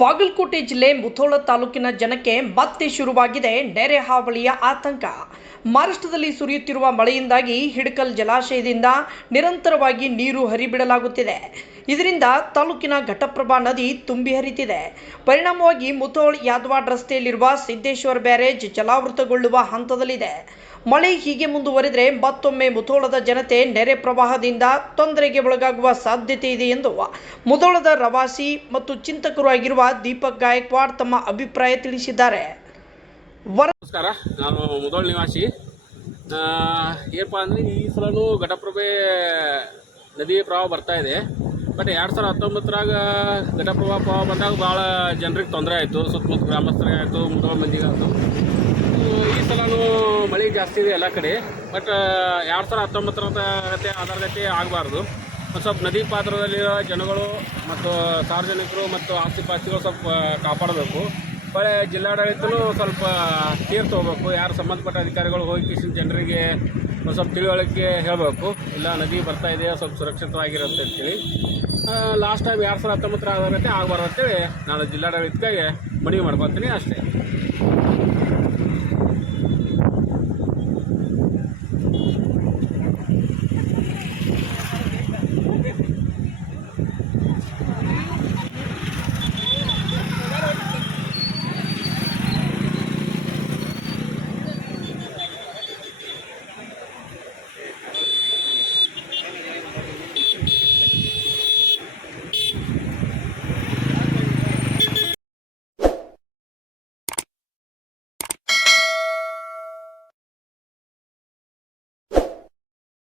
ಬಾಗಲಕೋಟೆ ಜಿಲ್ಲೆ ಮುಧೋಳ ತಾಲೂಕಿನ ಜನಕ್ಕೆ ಮತ್ತೆ ಶುರುವಾಗಿದೆ ನೆರೆ ಹಾವಳಿಯ ಆತಂಕ. ಮಹಾರಾಷ್ಟ್ರದಲ್ಲಿ ಸುರಿಯುತ್ತಿರುವ ಮಳೆಯಿಂದಾಗಿ ಹಿಡಕಲ್ ಜಲಾಶಯದಿಂದ ನಿರಂತರವಾಗಿ ನೀರು ಹರಿಬಿಡಲಾಗುತ್ತಿದೆ. ಇದರಿಂದ ತಾಲೂಕಿನ ಘಟಪ್ರಭಾ ನದಿ ತುಂಬಿ ಹರಿತಿದೆ. ಪರಿಣಾಮವಾಗಿ ಮುಧೋಳ ಯಾದವಾಡ ರಸ್ತೆಯಲ್ಲಿರುವ ಸಿದ್ದೇಶ್ವರ ಬ್ಯಾರೇಜ್ ಜಲಾವೃತಗೊಳ್ಳುವ ಹಂತದಲ್ಲಿದೆ. ಮಳೆ ಹೀಗೆ ಮುಂದುವರೆದರೆ ಮತ್ತೊಮ್ಮೆ ಮುಧೋಳದ ಜನತೆ ನೆರೆ ಪ್ರವಾಹದಿಂದ ತೊಂದರೆಗೆ ಒಳಗಾಗುವ ಸಾಧ್ಯತೆ ಇದೆ ಎಂದು ಮುಧೋಳದ ರವಾಸಿ ಮತ್ತು ಚಿಂತಕರು ಆಗಿರುವ ದೀಪಕ್ ಗಾಯಕ್ವಾಡ್ ತಮ್ಮ ಅಭಿಪ್ರಾಯ ತಿಳಿಸಿದ್ದಾರೆ. ನಮಸ್ಕಾರ, ನಾನು ಮುಧೋಳ ನಿವಾಸಿ. ಏನಪ್ಪ ಅಂದರೆ ಈ ಸಲನೂ ಘಟಪ್ರಭೆ ನದಿ ಪ್ರವಾಹ ಬರ್ತಾ ಇದೆ. ಬಟ್ 2019ರಾಗ ಘಟಪ್ರಭಾ ಪ್ರವಾಹ ಬಂದಾಗ ಭಾಳ ಜನರಿಗೆ ತೊಂದರೆ ಆಯಿತು. ಸುತ್ತಮುತ್ತ ಗ್ರಾಮಸ್ಥರಿಗೆ ಆಯಿತು, ಮುಧೋಳ ಮಂದಿಗೆ ಆಯಿತು. ಈ ಸಲನೂ ಮಳೆ ಜಾಸ್ತಿ ಇದೆ ಎಲ್ಲ ಕಡೆ. ಬಟ್ 2019 ಅದರಗತೆ ಆಗಬಾರ್ದು. ಒಂದು ಸ್ವಲ್ಪ ನದಿ ಪಾತ್ರದಲ್ಲಿರೋ ಜನಗಳು ಮತ್ತು ಸಾರ್ವಜನಿಕರು ಮತ್ತು ಆಸ್ತಿಪಾಸ್ತಿಗಳು ಸ್ವಲ್ಪ ಕಾಪಾಡಬೇಕು. ಹೊಳೆ ಜಿಲ್ಲಾಡಳಿತನೂ ಸ್ವಲ್ಪ ಕೇರ್ ತೊಗೋಬೇಕು. ಯಾರು ಸಂಬಂಧಪಟ್ಟ ಅಧಿಕಾರಿಗಳು ಹೋಗಿ ಜನರಿಗೆ ಒಂದು ಸ್ವಲ್ಪ ತಿಳುವಳಿಕೆ ಹೇಳಬೇಕು. ಇಲ್ಲ, ನದಿ ಬರ್ತಾ ಇದೆ, ಸ್ವಲ್ಪ ಸುರಕ್ಷಿತವಾಗಿರುತ್ತೆ ಅಂತೇಳಿ. ಲಾಸ್ಟ್ ಟೈಮ್ 2019 ಆಗಬಾರ್ದು ಅಂತೇಳಿ ನಾನು ಜಿಲ್ಲಾಡಳಿತಕ್ಕೆ ಮನವಿ ಮಾಡ್ಕೊತೀನಿ ಅಷ್ಟೇ.